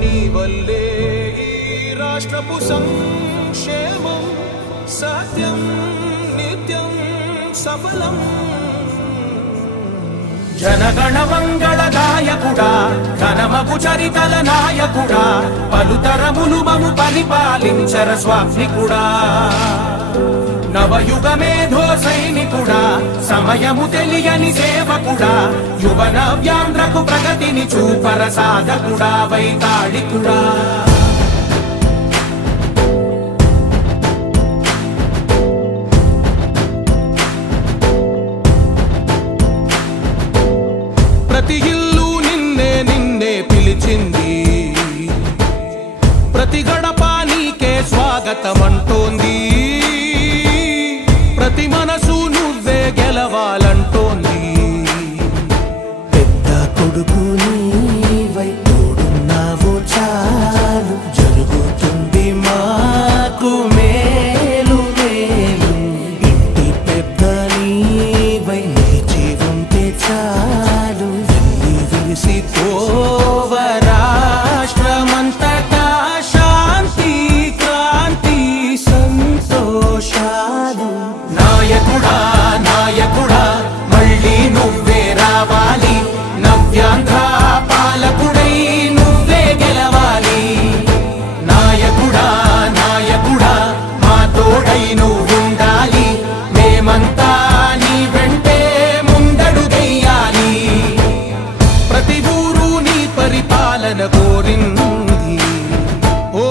నీ వల్లే ఈ రాష్ట్రపు సంక్షేమం సత్యం నిత్యం సఫలం. జనగణ మంగళ గాయకుడా ఘనమగు చరితల నాయకుడా పలుతరములు మము పరిపాలించర స్వామికుడా. నవయుగ మేధో సైనికుడా సమయము తెలియని సేవకుడా యువన వ్యాంధ్రకు ప్రగతిని చూపర సాధకుడా వైతాళికుడా. ప్రతి ఇల్లు నిన్నే నిన్నే పిలిచింది, ప్రతి గడప నీకే స్వాగతమంటోంది, ప్రతి మనసు నువ్వే గెలవాలంటోంది. పెద్ద కొడుకు నీవై తోడున్నావు చాలు జరుగుతుంది మాకు మేలు మేలు. ఇంటి పెద్ద నీవై నిలిచి ఉంటే చాలు వెళ్ళి విరిసి పోవ రాష్ట్రమంతటా శాంతి క్రాంతి సంతోషాలు. నాయకుడా నాయకుడా మళ్ళీ నువ్వే రావాలి, నవ్యాంధ్ర పాలకుడై నువ్వే గెలవాలి. నాయకుడా నాయకుడా మా తోడై నువ్వుండాలి, మేమంతా నీ వెంటే ముందడుగెయ్యాలి. ప్రతి ఊరు నీ పరిపాలన కోరింది, ఓ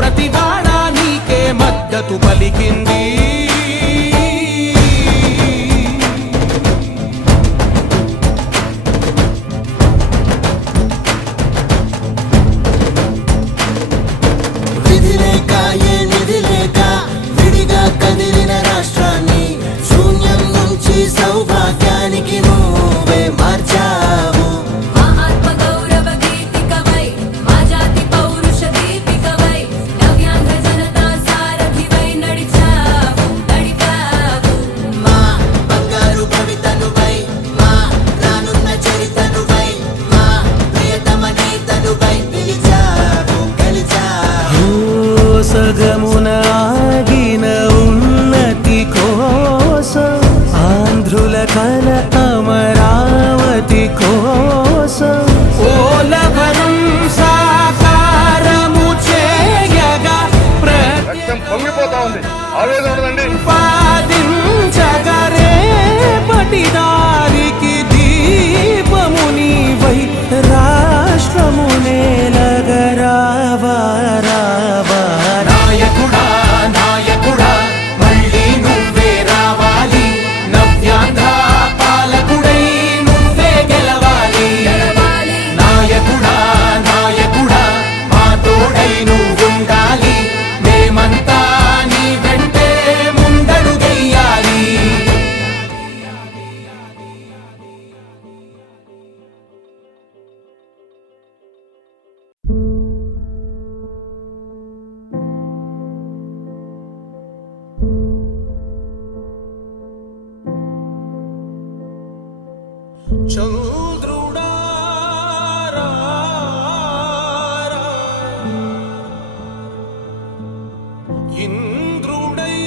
ప్రతి వాడ నీకే మద్దతు పలికింది. విధి లేక ఏ నిధి లేక విడిగా కదిలిన రాష్ట్రాన్ని శూన్యం నుంచి సౌభాగ్యానికి నువ్వే మార్చావు. మా ఆత్మ గౌరవ గీతికవై మా జాతి పౌరుష దీపికవై నవ్యాంధ్ర జనతా సారథివై నడిచావు నడిపావు. మా బంగారు భవితనువై మా రానున్న చరితనువై మా ప్రియతమ నేతనువై పిలిచావు గెలిచావు. సగమున ఆగిన ఉన్నతి కోసం ఆంధ్రుల కల అమరావతి కోసం పోలవరం సాకారము చేయగా రక్తం పొంగిపోతా ఉంది, ఆవేదన ఉండదండి. ప్రతిపాదించగరే పటిదారికి దీపము నీవై రాష్ట్రము నేలగరావా రావా. నాయకుడా నాయకుడా మళ్ళీ నువ్వే రావాలి, నవ్యాంధ్ర పాలకుడై నువ్వే గెలవాలి. నాయకుడా నాయకుడా మా తోడై నువ్వుండాలి, మేమంతా నీ వెంటే ముందడుగెయ్యాలి. చంద్రుడా రా రా, ఇంద్రుడై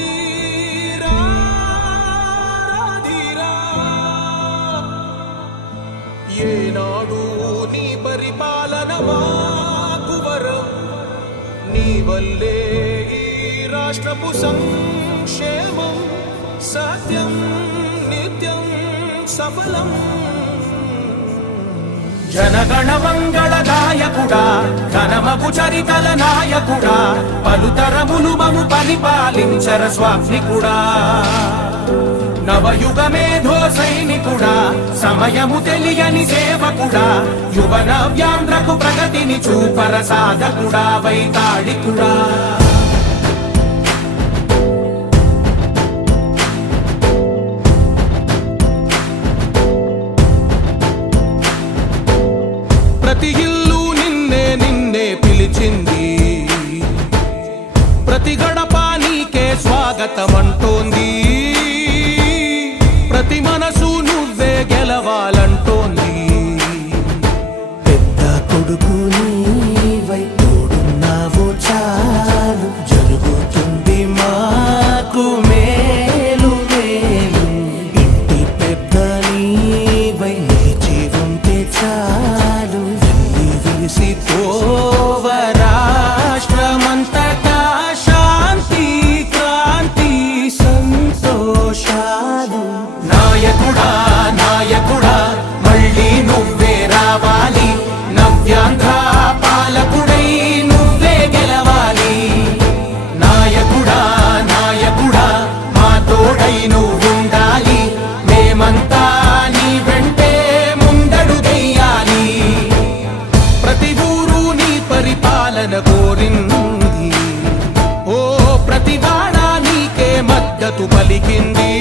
రాధిరా. ఏనాడు నీ పరిపాలన మాకు వరం, నీ వల్లే ఈ రాష్ట్రపు సంక్షేమం సత్యం నిత్యం సఫలం. జనగణ మంగళ గాయకుడా ఘనమగు చరితల నాయకుడా పలుతరములు మము పరిపాలించర స్వామికుడా. నవయుగ మేధో సైనికుడా సమయము తెలియని సేవకుడా యువన వ్యాంధ్రకు ప్రగతిని చూపర సాధకుడా వైతాళికుడా. ప్రతి ఇల్లు నిన్నే నిన్నే పిలిచింది, ప్రతి గడప నీకే స్వాగతమంటోంది, ప్రతి మనసు నువ్వే గెలవాలంటోంది. పెద్ద కొడుకు నీవై విరిసిపోవ రాష్ట్రమంతటా శాంతి క్రాంతి సంతోషాలు. నాయకుడా నాయకుడా మళ్ళీ నువ్వే రావాలి, నవ్యాంధ్ర పాలకుడై నువ్వే గెలవాలి. నాయకుడా నాయకుడా మా తోడై నువ్వుండాలి, మేమంతా నీ వెంటే ముందడుగెయ్యాలి. ప్రతి ఊరు నీ పరిపాలన కోరింది, ఓ ప్రతివాడ నీకే మద్దతు పలికింది.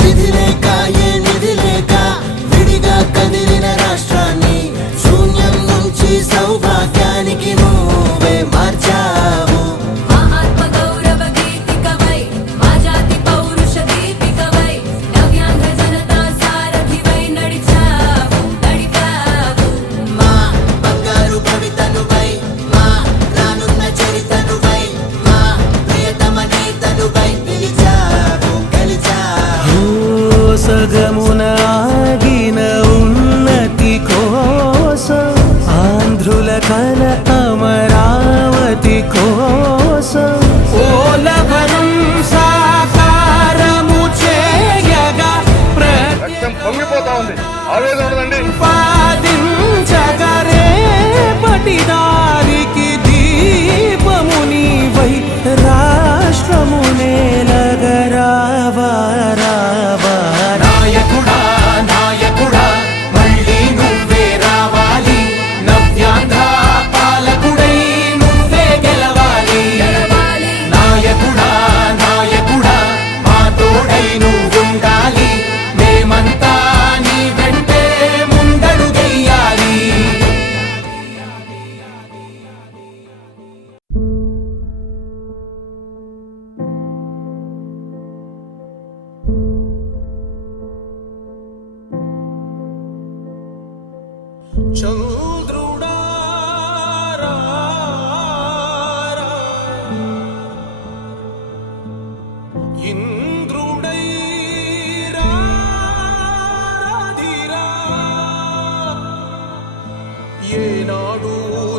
విధి లేక ఏ నిధి లేక విడిగా కదిలిన రాష్ట్రాన్ని శూన్యం నుంచి సౌభాగ్యానికి నువ్వే మార్చావు. మా ఆత్మ గౌరవ గీతికవై, మా జాతి పౌరుష దీపికవై, నవ్యాంధ్ర జనతా సారథివై నడిచావు నడిపావు. మా బంగారు భవితనువై, మా రానున్న చరితనువై, మా ప్రియతమ నేతనువై పిలిచావు గెలిచావు. సగమున ఆగిన ఉన్నతి కోసం, ఆంధ్రుల కల అమరావతి కోసం, ఓలవరం సాకారము చేయగా రక్తం పొంగిపోతా ఉంది, ఆవేదన ఉండదండి. ప్రతిపాదించగరే పటిదారికి దీపము నీవై రాష్ట్రము నేలగరావా రావా. నాయకుడా నాయకుడా మళ్ళీ నువ్వే రావాలి, నవ్యాంధ్ర పాలకుడై నువ్వే గెలవాలి. నాయకుడా నాయకుడా మా తోడై నువ్వుండాలి, మేమంతా నీ వెంటే ముందడుగెయ్యాలి. చంద్రుడా రా రా, ఇంద్రుడై రాధిరా. ఏనాడు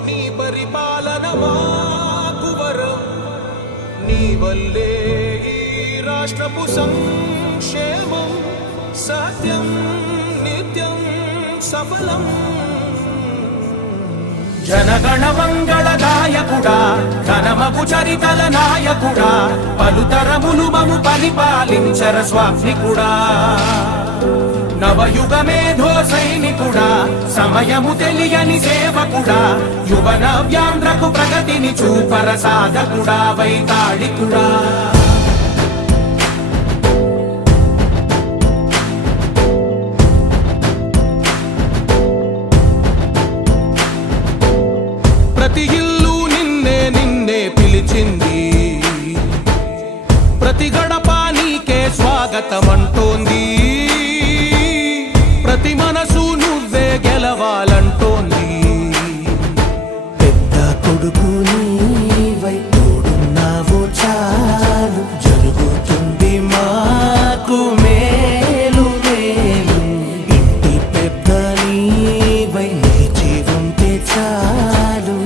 నీ పరిపాలన మాకు వరం, నీ వల్లే ఈ రాష్ట్రపు సంక్షేమం సత్యం నిత్యం సఫలం. జనగణ మంగళ గాయకుడా, ఘనమగు చరితల నాయకుడా, పలుతరములు మము పరిపాలించర స్వామికుడా. నవయుగ మేధో సైనికుడా, సమయము తెలియని సేవకుడా, యువ నవ్యాంధ్రకు ప్రగతిని చూపర సాధకుడా వైతాళికుడా. ప్రతి ఇల్లు నిన్నే నిన్నే పిలిచింది, ప్రతి గడప నీకే స్వాగతమంటోంది. ప్రతి మనసు నువ్వే గెలవాలంటోంది. పెద్ద కొడుకు నీవై తోడున్నావు చాలు, జరుగుతుంది మాకు మేలు మేలు. ఇంటి పెద్ద నీవై నిలిచి ఉంటే చాలు,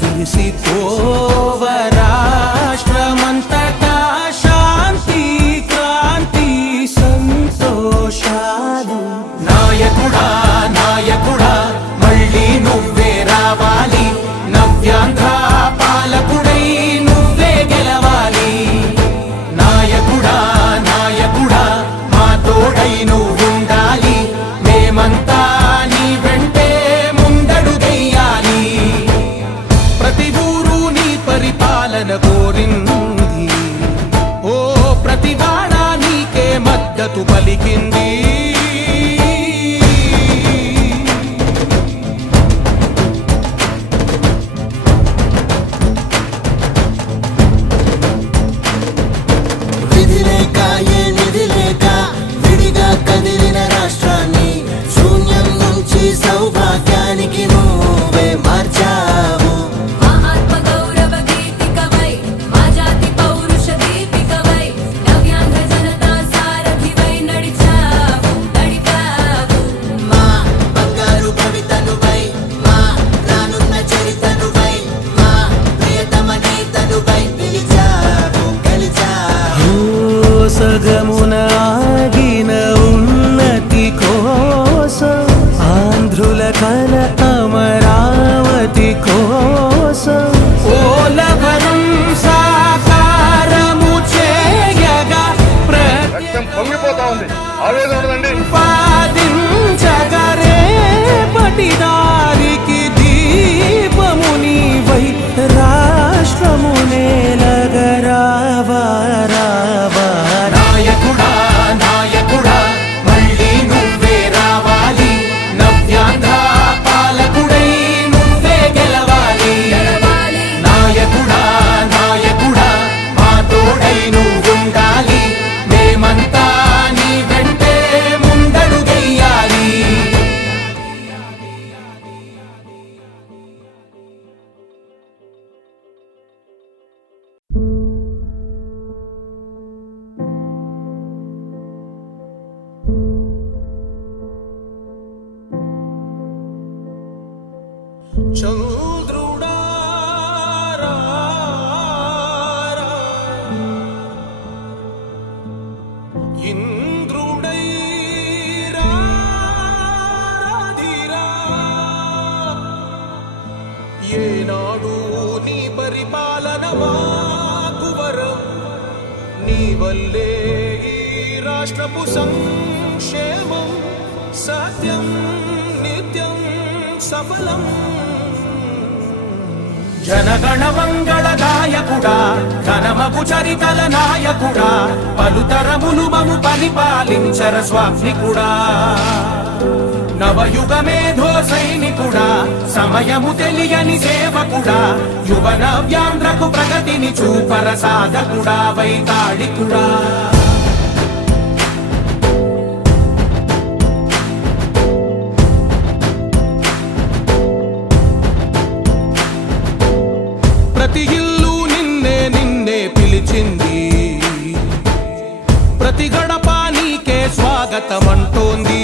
విరిసిపోవ రాష్ట్రమంతటా శాంతి క్రాంతి సంతోషాలు. నాయకుడా నాయకుడా మళ్ళీ నువ్వే రావాలి, నవ్యాంధ్ర పాలకుడై నువ్వే గెలవాలి. నాయకుడా నాయకుడా మా తోడై నువ్వుండాలి, మేమంతా నీ వెంటే ముందడుగెయ్యాలి. ప్రతి ఊరు నీ పరిపాలన కోరింది, ఓ ప్రతివాడ నీకే మద్దతు పలికింది. విధి లేక ఏ నిధి లేక విడిగా కదిలిన రాష్ట్రాన్ని శూన్యం నుంచి సౌభాగ్యానికి నువ్వే మార్చావు. మా ఆత్మ గౌరవ గీతికవై, సగమున ఆగిన ఉన్నతి కోసం ఆంధ్రుల కల అమరావతి కోసం ఓలవరం సాకారము చేయగా రక్తం పొంగిపోతా ఉంది ఆవేదన ఉండదండి ప్రతిపాదించగరే పటిదారికి దీపము నీవై రాష్ట్రము నేలగరావా రావా నాయకుడా నాయకుడా మళ్ళీ నువ్వే రావాలి నవ్యాంధ్ర పాలకుడై నువ్వే గెలవాలి నాయకుడా నాయకుడా మా తోడై నువ్వుండాలి మేమంతా నీ వెంటే ముందడుగెయ్యాలి చంద్రుడా ఇంద్రుడై రాధిరా ఏనాడు నీ పరిపాలన మాకు వరం నీ వల్లే ఈ రాష్ట్రపు సంక్షేమం సత్యం నిత్యం సఫలం జనగణ మంగళ గాయకుడా ఘనమగు చరితల నాయకుడా పలుతరములు మము పరిపాలించర స్వామికుడా నవయుగ మేధో సైనికుడా సమయము తెలియని సేవకుడా యువ నవ్యాంధ్రకు ప్రగతిని చూపర సాధకుడా వైతాళికుడా ప్రతి ఇల్లు నిన్నే నిన్నే పిలిచింది ప్రతి గడప నీకే స్వాగతం అంటోంది